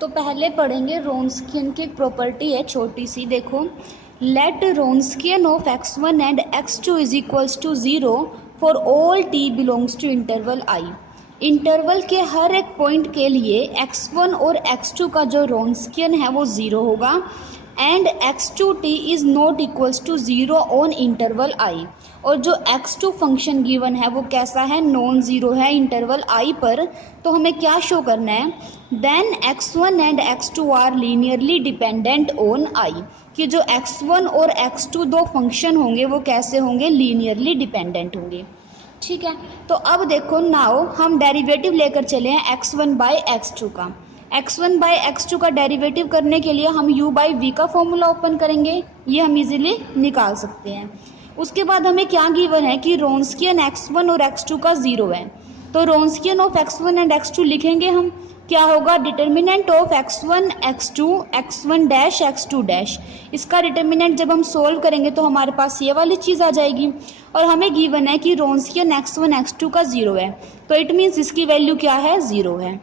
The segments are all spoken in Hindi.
तो पहले पढ़ेंगे रोन्स्कियन की एक प्रॉपर्टी है छोटी सी, देखो। Let Wronskian of x1 and x2 is equals to 0 for all t belongs to interval i। Interval के हर एक पॉइंट के लिए x1 और x2 का जो रोन्स्कियन है वो 0 होगा and x2t is not equals to 0 on interval i। और जो x2 फंक्शन गिवन है वो कैसा है, नॉन ज़ीरो है इंटरवल i पर। तो हमें क्या शो करना है, then x1 and x2 are linearly dependent on i, कि जो x1 और x2 दो फंक्शन होंगे वो कैसे होंगे, लीनियरली डिपेंडेंट होंगे। ठीक है, तो अब देखो नाउ हम डेरिवेटिव लेकर चले हैं x1 बाय x2 का। x1 बाय x2 का डेरिवेटिव करने के लिए हम u बाई वी का फॉर्मूला ओपन करेंगे, ये हम इजीली निकाल सकते हैं। उसके बाद हमें क्या गिवन है कि रोन्स्कियन x1 और x2 का 0 है, तो रोन्स्कियन ऑफ x1 एंड x2 लिखेंगे हम। क्या होगा, determinant of x1 x2 x1 dash x2 dash. इसका डिटर्मिनेंट जब हम सोल्व करेंगे तो हमारे पास ये वाली चीज़ आ जाएगी। और हमें गिवन है कि रोन्स्कियन x1 x2 का 0 है, तो इट मीन्स इसकी वैल्यू क्या है, 0 है।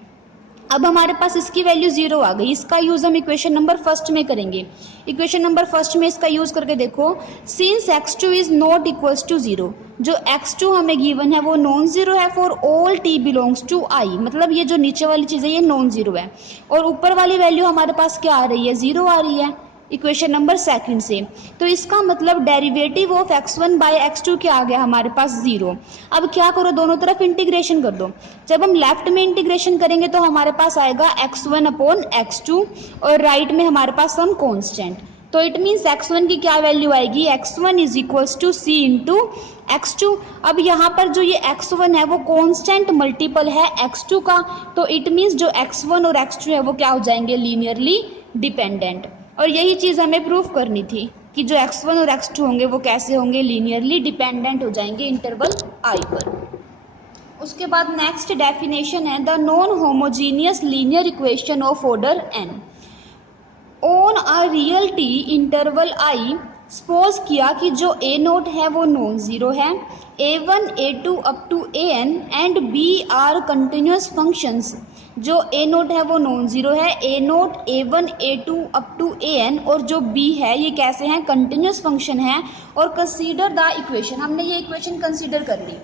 अब हमारे पास इसकी वैल्यू 0 आ गई, इसका यूज़ हम इक्वेशन नंबर फर्स्ट में करेंगे। इक्वेशन नंबर फर्स्ट में इसका यूज़ करके देखो, since x2 is not equals to 0, जो x2 हमें गिवन है वो नॉन ज़ीरो है for all t belongs to i, मतलब ये जो नीचे वाली चीज़ है ये नॉन ज़ीरो है और ऊपर वाली वैल्यू हमारे पास क्या आ रही है, 0 आ रही है इक्वेशन नंबर सेकंड से। तो इसका मतलब derivative of x1 bye x2 क्या आ गया हमारे पास, 0। अब क्या करो, दोनों तरफ इंटीग्रेशन कर दो। जब हम लेफ्ट में इंटीग्रेशन करेंगे तो हमारे पास आएगा x1 अपॉन x2 और राइट में हमारे पास सम कांस्टेंट। तो इट मीन्स x1 की क्या वैल्यू आएगी, x1 is equals to c into x2। अब यहाँ पर जो ये x1 है वो कांस्टेंट मल्टीपल है x2 का, तो इट मीन्स जो x1 और x2 है वो क्या हो जाएंगे, लीनियरली डिपेंडेंट। और यही चीज़ हमें प्रूफ करनी थी कि जो x1 और x2 होंगे वो कैसे होंगे, लीनियरली डिपेंडेंट हो जाएंगे इंटरवल i पर। उसके बाद नेक्स्ट डेफिनेशन है the non homogeneous linear equation of order n on a real T interval i। Suppose किया कि जो a नोट है वो नॉन ज़ीरो है, a1 a2 up to an and b are continuous functions. जो a नोट है वो नॉन ज़ीरो है, a nought a1 a2 up to an, और जो b है ये कैसे हैं, कंटिन्यूस फंक्शन है। और कंसीडर द इक्वेशन, हमने ये इक्वेशन कंसीडर कर ली,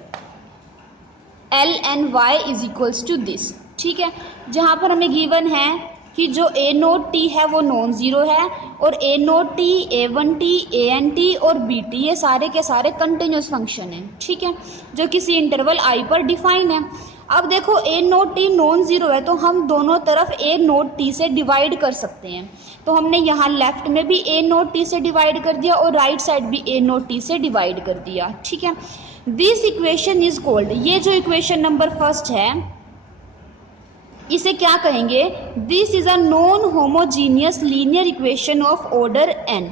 L N Y is equals to this. ठीक है, जहाँ पर हमें गिवन है कि जो ए नोट टी है वो नॉन ज़ीरो है और ए note T, A one T, A N T और बी टी ये सारे के सारे कंटिन्यूस फंक्शन हैं। ठीक है, जो किसी इंटरवल आई पर डिफाइन है। अब देखो ए नोट टी नॉन ज़ीरो है तो हम दोनों तरफ ए नोट टी से डिवाइड कर सकते हैं। तो हमने यहाँ लेफ्ट में भी ए नोट टी से डिवाइड कर दिया और राइट साइड भी ए नोट टी से डिवाइड कर दिया। ठीक है, दिस इक्वेशन इज कॉल्ड, ये जो इक्वेशन नंबर फर्स्ट है इसे क्या कहेंगे, this is a non homogeneous linear equation of order n।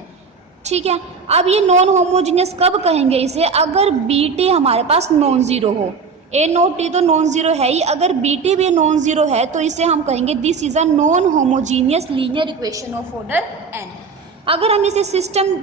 ठीक है, अब ये नॉन होमोजीनियस कब कहेंगे इसे, अगर बी टी हमारे पास नॉन ज़ीरो हो। ए नोट टी तो नॉन ज़ीरो है ही, अगर बी टी भी नॉन ज़ीरो है तो इसे हम कहेंगे this is a non homogeneous linear equation of order n। अगर हम इसे सिस्टम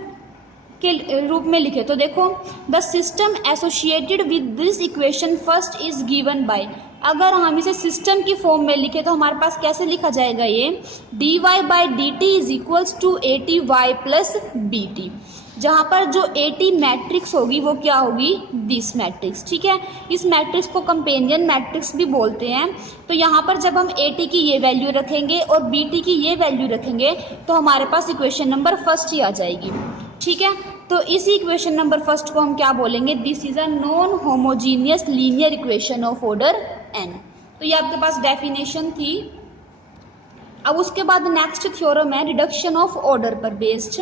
के रूप में लिखे तो देखो, the system associated with this equation first is given by. अगर हम इसे सिस्टम की फॉर्म में लिखे तो हमारे पास कैसे लिखा जाएगा ये, d y by d t is equals to a t y plus b t, जहाँ पर जो ए टी मैट्रिक्स होगी वो क्या होगी, दिस मैट्रिक्स। ठीक है, इस मैट्रिक्स को कंपेनियन मैट्रिक्स भी बोलते हैं। तो यहाँ पर जब हम ए टी की ये वैल्यू रखेंगे और बी टी की ये वैल्यू रखेंगे तो हमारे पास इक्वेशन नंबर फर्स्ट ही आ जाएगी। ठीक है, तो इसी इक्वेशन नंबर फर्स्ट को हम क्या बोलेंगे, this is a non homogeneous linear equation of order n। तो ये आपके पास डेफिनेशन थी। अब उसके बाद नेक्स्ट थ्योरम है रिडक्शन ऑफ ऑर्डर पर based.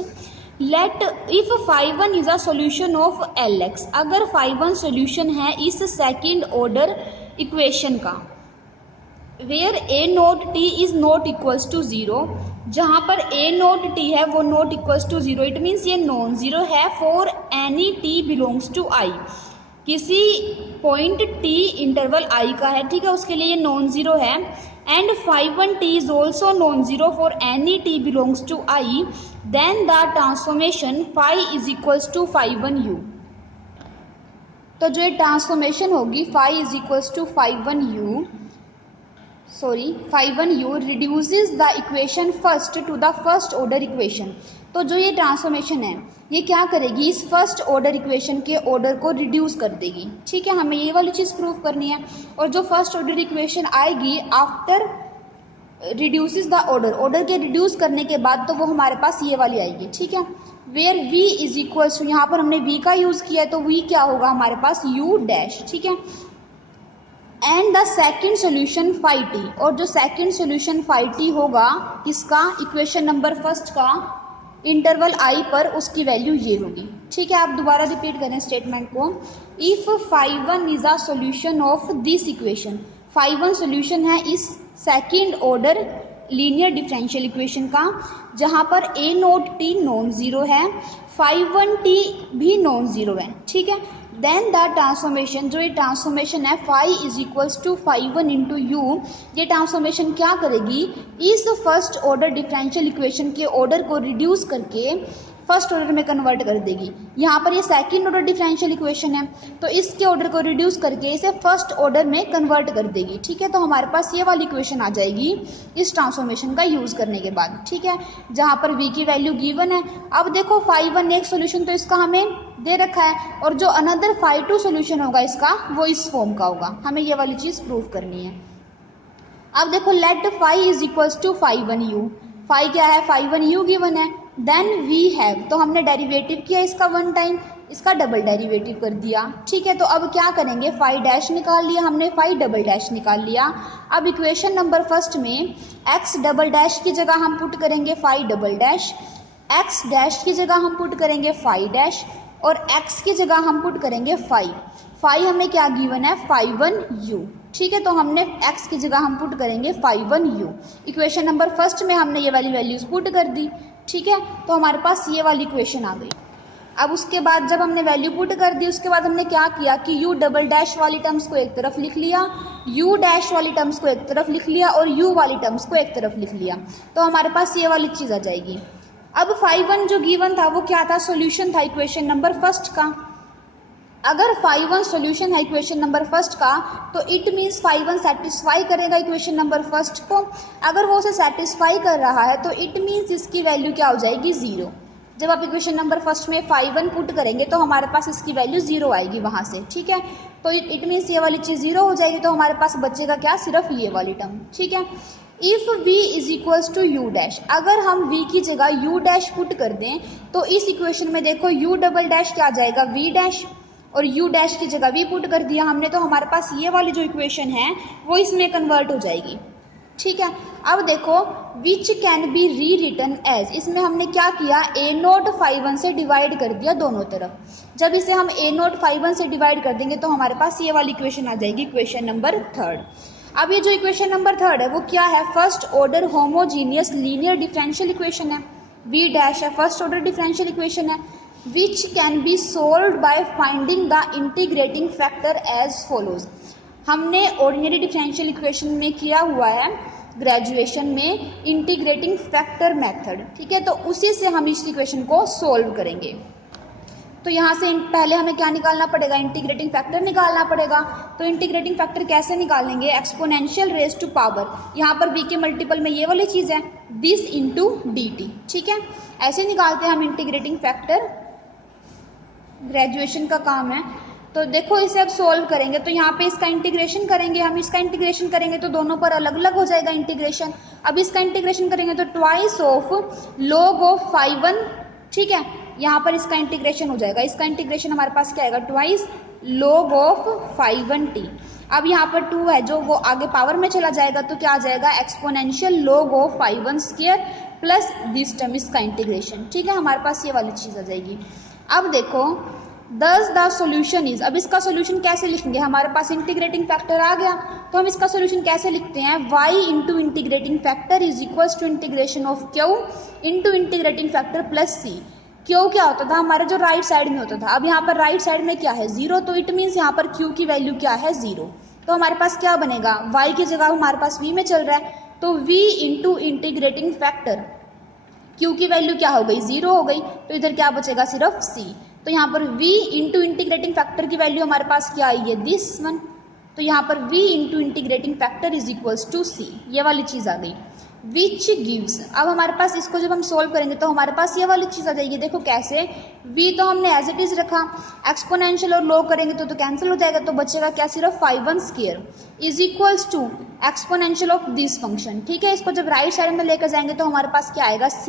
Let if φ1 is a solution of Lx, अगर φ1 सॉल्यूशन है इस सेकंड ऑर्डर इक्वेशन का, where a note t is not equals to 0, जहाँ पर ए नोट टी है वो not equals to 0, it means ये नॉन ज़ीरो है for any t belongs to I, किसी पॉइंट टी इंटरवल आई का है। ठीक है, उसके लिए ये नॉन ज़ीरो है। And φ1 t is also non zero for any t belongs to I, then the transformation phi is equals to φ1 u। तो जो ये ट्रांसफॉर्मेशन होगी phi is equals to φ1 u, phi1u reduces the equation first to the first order equation। तो जो ये ट्रांसफॉर्मेशन है ये क्या करेगी, इस फर्स्ट ऑर्डर इक्वेशन के ऑर्डर को रिड्यूस कर देगी। ठीक है, हमें ये वाली चीज़ प्रूव करनी है। और जो फर्स्ट ऑर्डर इक्वेशन आएगी after reduces the order, order के रिड्यूस करने के बाद तो वो हमारे पास ये वाली आएगी। ठीक है, where v is equals to, यहाँ पर हमने v का यूज़ किया है तो v क्या होगा हमारे पास u डैश। ठीक है, and the second solution phi t, और जो सेकेंड सोल्यूशन फाई टी होगा किसका, इक्वेशन नंबर फर्स्ट का इंटरवल आई पर, उसकी वैल्यू ये होगी। ठीक है, आप दोबारा रिपीट करें स्टेटमेंट को। If phi one is a solution of this equation, phi one solution है इस second order linear differential equation का, जहाँ पर a note t non zero है, फाई वन टी भी नॉन ज़ीरो है। ठीक है, देन द ट्रांसफॉर्मेशन, जो ये ट्रांसफॉर्मेशन है phi is equals to phi one into u, ये ट्रांसफॉर्मेशन क्या करेगी, इस फर्स्ट ऑर्डर डिफरेंशियल इक्वेशन के ऑर्डर को रिड्यूस करके फर्स्ट ऑर्डर में कन्वर्ट कर देगी। यहाँ पर ये सेकंड ऑर्डर डिफरेंशियल इक्वेशन है तो इसके ऑर्डर को रिड्यूस करके इसे फर्स्ट ऑर्डर में कन्वर्ट कर देगी। ठीक है, तो हमारे पास ये वाली इक्वेशन आ जाएगी इस ट्रांसफॉर्मेशन का यूज़ करने के बाद। ठीक है, जहाँ पर v की वैल्यू गिवन है। अब देखो फाई वन एक सोल्यूशन तो इसका हमें दे रखा है, और जो अनदर फाई टू सोल्यूशन होगा इसका वो इस फॉर्म का होगा। हमें ये वाली चीज़ प्रूव करनी है। अब देखो let phi is equals to phi one u, phi क्या है, फाई वन यू गिवन है। देन वी हैव, तो हमने डेरिवेटिव किया इसका वन टाइम, इसका डबल डेरिवेटिव कर दिया। ठीक है, तो अब क्या करेंगे, फाई डैश निकाल लिया हमने, फाई डबल डैश निकाल लिया। अब इक्वेशन नंबर फर्स्ट में एक्स डबल डैश की जगह हम पुट करेंगे phi double dash, x dash की जगह हम पुट करेंगे फाई डैश, और x की जगह हम पुट करेंगे फाई। फाई हमें क्या गिवन है, फाई वन यू। ठीक है, तो हमने x की जगह हम पुट करेंगे phi one u. Equation number first में हमने ये वाली वैल्यूज पुट कर दी। ठीक है, तो हमारे पास ये वाली इक्वेशन आ गई। अब उसके बाद जब हमने वैल्यू पुट कर दी उसके बाद हमने क्या किया कि u डबल डैश वाली टर्म्स को एक तरफ लिख लिया, u डैश वाली टर्म्स को एक तरफ लिख लिया, और u वाली टर्म्स को एक तरफ लिख लिया। तो हमारे पास ये वाली चीज़ आ जाएगी। अब फाई वन जो गिवन था वो क्या था, सॉल्यूशन था इक्वेशन नंबर फर्स्ट का। अगर फाई वन सॉल्यूशन है इक्वेशन नंबर फर्स्ट का तो it means phi one satisfy करेगा इक्वेशन नंबर फर्स्ट को। अगर वो उसे सेटिस्फाई कर रहा है तो इट मीन्स इसकी वैल्यू क्या हो जाएगी, ज़ीरो। जब आप इक्वेशन नंबर फर्स्ट में फाई वन पुट करेंगे तो हमारे पास इसकी वैल्यू ज़ीरो आएगी वहाँ से। ठीक है, तो इट मीन्स ये वाली चीज़ ज़ीरो हो जाएगी, तो हमारे पास बचेगा क्या, सिर्फ ये वाली टर्म। ठीक है, if v is equals to u dash, अगर हम v की जगह u डैश पुट कर दें तो इस इक्वेशन में देखो u डबल डैश क्या आ जाएगा, v डैश, और u डैश की जगह v पुट कर दिया हमने, तो हमारे पास ये वाली जो इक्वेशन है वो इसमें कन्वर्ट हो जाएगी। ठीक है, अब देखो विच कैन बी री रिटन एज, इसमें हमने क्या किया, a नोट फाई वन से डिवाइड कर दिया दोनों तरफ। जब इसे हम a नोट फाई वन से डिवाइड कर देंगे तो हमारे पास ये वाली इक्वेशन आ जाएगी, इक्वेशन नंबर थर्ड। अब ये जो इक्वेशन नंबर थर्ड है वो क्या है, first order homogeneous linear differential equation है, v डैश है, फर्स्ट ऑर्डर डिफरेंशियल इक्वेशन है, which can be solved by finding the integrating factor as follows. हमने ऑर्डिनरी डिफरेंशियल इक्वेशन में किया हुआ है ग्रेजुएशन में इंटीग्रेटिंग फैक्टर मेथड। ठीक है, तो उसी से हम इस इक्वेशन को सोल्व करेंगे। तो यहाँ से पहले हमें क्या निकालना पड़ेगा, इंटीग्रेटिंग फैक्टर निकालना पड़ेगा। तो इंटीग्रेटिंग फैक्टर कैसे निकालेंगे, एक्सपोनेंशियल रेज टू पावर, यहाँ पर v के मल्टीपल में ये वाली चीज़ है, दिस इंटू डी टी। ठीक है, ऐसे निकालते हैं हम इंटीग्रेटिंग फैक्टर, ग्रेजुएशन का काम है। तो देखो इसे अब सोल्व करेंगे तो यहाँ पे इसका इंटीग्रेशन करेंगे, हम इसका इंटीग्रेशन करेंगे तो दोनों पर अलग अलग हो जाएगा इंटीग्रेशन। अब इसका इंटीग्रेशन करेंगे तो twice of log of phi one. ठीक है, यहाँ पर इसका इंटीग्रेशन हो जाएगा, इसका इंटीग्रेशन हमारे पास क्या आएगा, twice log of phi one t. अब यहाँ पर 2 है जो वो आगे पावर में चला जाएगा तो क्या आ जाएगा, exponential log of phi one square plus this term, इसका इंटीग्रेशन। ठीक है, हमारे पास ये वाली चीज़ आ जाएगी। अब देखो दस द सोल्यूशन इज, अब इसका सोल्यूशन कैसे लिखेंगे, हमारे पास इंटीग्रेटिंग फैक्टर आ गया तो हम इसका सोल्यूशन कैसे लिखते हैं, y into integrating factor is equals to integration of q into integrating factor plus c। Q क्या होता था, हमारे जो राइट साइड में होता था, अब यहाँ पर राइट साइड में क्या है, जीरो, तो इट मीन्स यहाँ पर क्यू की वैल्यू क्या है, जीरो। तो हमारे पास क्या बनेगा, y की जगह हमारे पास v में चल रहा है तो v into integrating factor, q की वैल्यू क्या हो गई, जीरो हो गई, तो इधर क्या बचेगा, सिर्फ c। तो यहाँ पर v इंटू इंटीग्रेटिंग फैक्टर की वैल्यू हमारे पास क्या आई है, दिस वन। तो यहाँ पर v into integrating factor is equals to c, ये वाली चीज़ आ गई। विच गिव्स, अब हमारे पास इसको जब हम सोल्व करेंगे तो हमारे पास ये वाली चीज़ आ जाएगी। देखो कैसे, v तो हमने एज इट इज़ रखा, एक्सपोनेंशियल और लो करेंगे तो कैंसिल हो जाएगा, तो बचेगा क्या, सिर्फ 5 square is equals to exponential of this function. ठीक है, इसको जब राइट साइड में लेकर जाएंगे तो हमारे पास क्या आएगा, c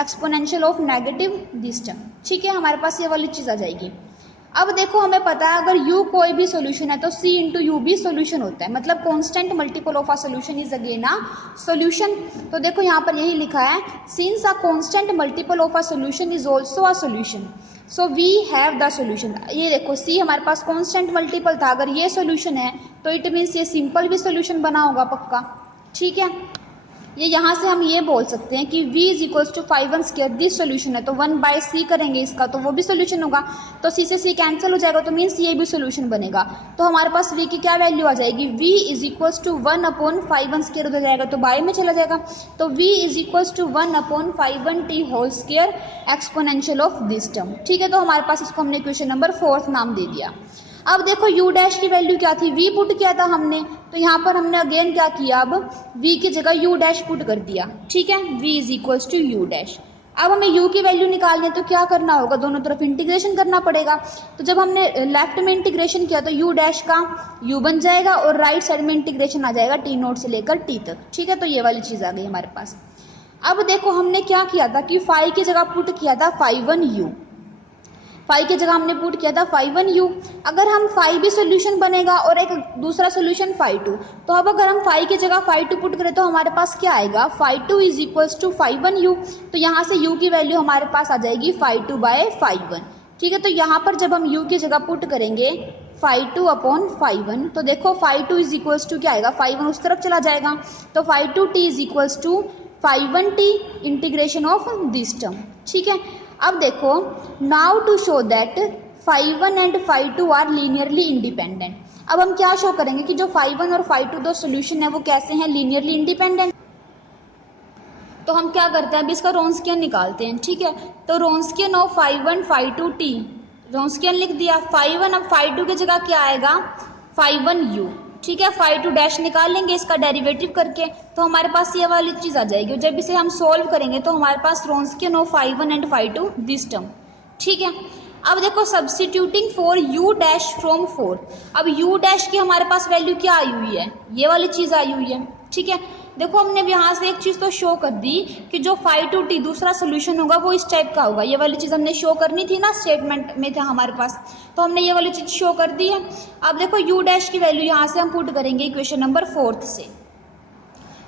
exponential of negative this term. ठीक है, हमारे पास ये वाली चीज़ आ जाएगी। अब देखो हमें पता है अगर u कोई भी सोल्यूशन है तो c इंटू यू भी सोल्यूशन होता है, मतलब constant multiple of a solution is again a solution. तो देखो यहाँ पर यही लिखा है, since a constant multiple of a solution is also a solution, so we have the solution. ये देखो c हमारे पास कांस्टेंट मल्टीपल था, अगर ये सोल्यूशन है तो इट मीन्स ये सिंपल भी सोल्यूशन बना होगा पक्का। ठीक है, ये यहाँ से हम ये बोल सकते हैं कि v is equals to 5 square this solution है, तो 1/c करेंगे इसका तो वो भी सोल्यूशन होगा, तो c से c कैंसिल हो जाएगा, तो मीन्स ये भी सोल्यूशन बनेगा। तो हमारे पास v की क्या वैल्यू आ जाएगी, v is equals to 1/5 square हो जाएगा तो बाय में चला जाएगा, तो v is equals to 1/5t whole square exponential of this term. ठीक है, तो हमारे पास इसको हमने क्वेश्चन नंबर 4 नाम दे दिया। अब देखो u डैश की वैल्यू क्या थी, v पुट किया था हमने, तो यहाँ पर हमने अगेन क्या किया, अब v की जगह u डैश पुट कर दिया। ठीक है, v is equals to u dash. अब हमें u की वैल्यू निकालने तो क्या करना होगा, दोनों तरफ इंटीग्रेशन करना पड़ेगा। तो जब हमने लेफ्ट में इंटीग्रेशन किया तो u डैश का u बन जाएगा और राइट साइड में इंटीग्रेशन आ जाएगा t नोट से लेकर t तक। ठीक है, तो ये वाली चीज़ आ गई हमारे पास। अब देखो हमने क्या किया था कि फाइव की जगह पुट किया था 5 फाइव की जगह हमने पुट किया था 5 अगर हम 5 भी सोल्यूशन बनेगा और एक दूसरा सोल्यूशन 5 तो अब अगर हम 5 की जगह 5 पुट करें तो हमारे पास क्या आएगा, 5 इज इक्वल्स टू 5 तो यहाँ से u की वैल्यू हमारे पास आ जाएगी 5 ठीक है, तो यहाँ पर जब हम u की जगह पुट करेंगे 5 तो देखो 5 इज इक्वल्स टू क्या आएगा, 5 उस तरफ चला जाएगा, तो 5t is equals to 5t integration of this term. ठीक है, अब देखो now to show that 5 and 5 are linearly independent. अब हम क्या शो करेंगे कि जो 5 और 5 दो सोल्यूशन है वो कैसे हैं, लीनियरली इंडिपेंडेंट। तो हम क्या करते हैं, अभी इसका रोन्स्कियन निकालते हैं। ठीक है, तो रोन्स्कियन ऑफ 5 5t, रोन्स्कियन लिख दिया 5 अब 5 की जगह क्या आएगा 5 ठीक है, 5 डैश निकाल लेंगे इसका डेरिवेटिव करके, तो हमारे पास ये वाली चीज़ आ जाएगी। जब इसे हम सोल्व करेंगे तो हमारे पास रोन्स्कियन ऑफ 5 एंड 5 दिस टर्म। ठीक है, अब देखो substituting for u dash from 4, अब u डैश की हमारे पास वैल्यू क्या आई हुई है, ये वाली चीज़ आई हुई है। ठीक है, देखो हमने यहाँ से एक चीज़ तो शो कर दी कि जो 5t दूसरा सोल्यूशन होगा वो इस टाइप का होगा, ये वाली चीज़ हमने शो करनी थी ना, स्टेटमेंट में था हमारे पास, तो हमने ये वाली चीज़ शो कर दी है। अब देखो u डैश की वैल्यू यहाँ से हम पुट करेंगे इक्वेशन नंबर 4 से।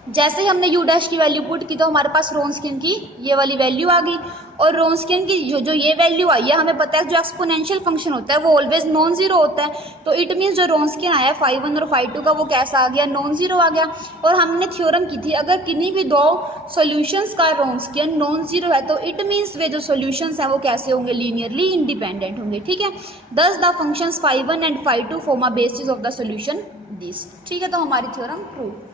जैसे ही हमने u डैश की वैल्यू पुट की तो हमारे पास रोन्स्कियन की ये वाली वैल्यू आ गई, और रोन्स्कियन की जो ये वैल्यू आई है, हमें पता है जो एक्सपोनेंशियल फंक्शन होता है वो ऑलवेज नॉन जीरो होता है, तो इट मीन्स जो रोन्स्कियन आया 5 और 5 का वो कैसा आ गया, नॉन जीरो आ गया। और हमने थ्योरम की थी अगर किन्हीं भी दो सोल्यूशंस का रोन्स्कियन नॉन जीरो है तो इट मीन्स वे जो सोल्यूशंस हैं वो कैसे होंगे, लीनियरली इंडिपेंडेंट होंगे। ठीक है, दस the functions 5 and 5 form a basis of the solution this. ठीक है, तो हमारी थ्योरम प्रूव।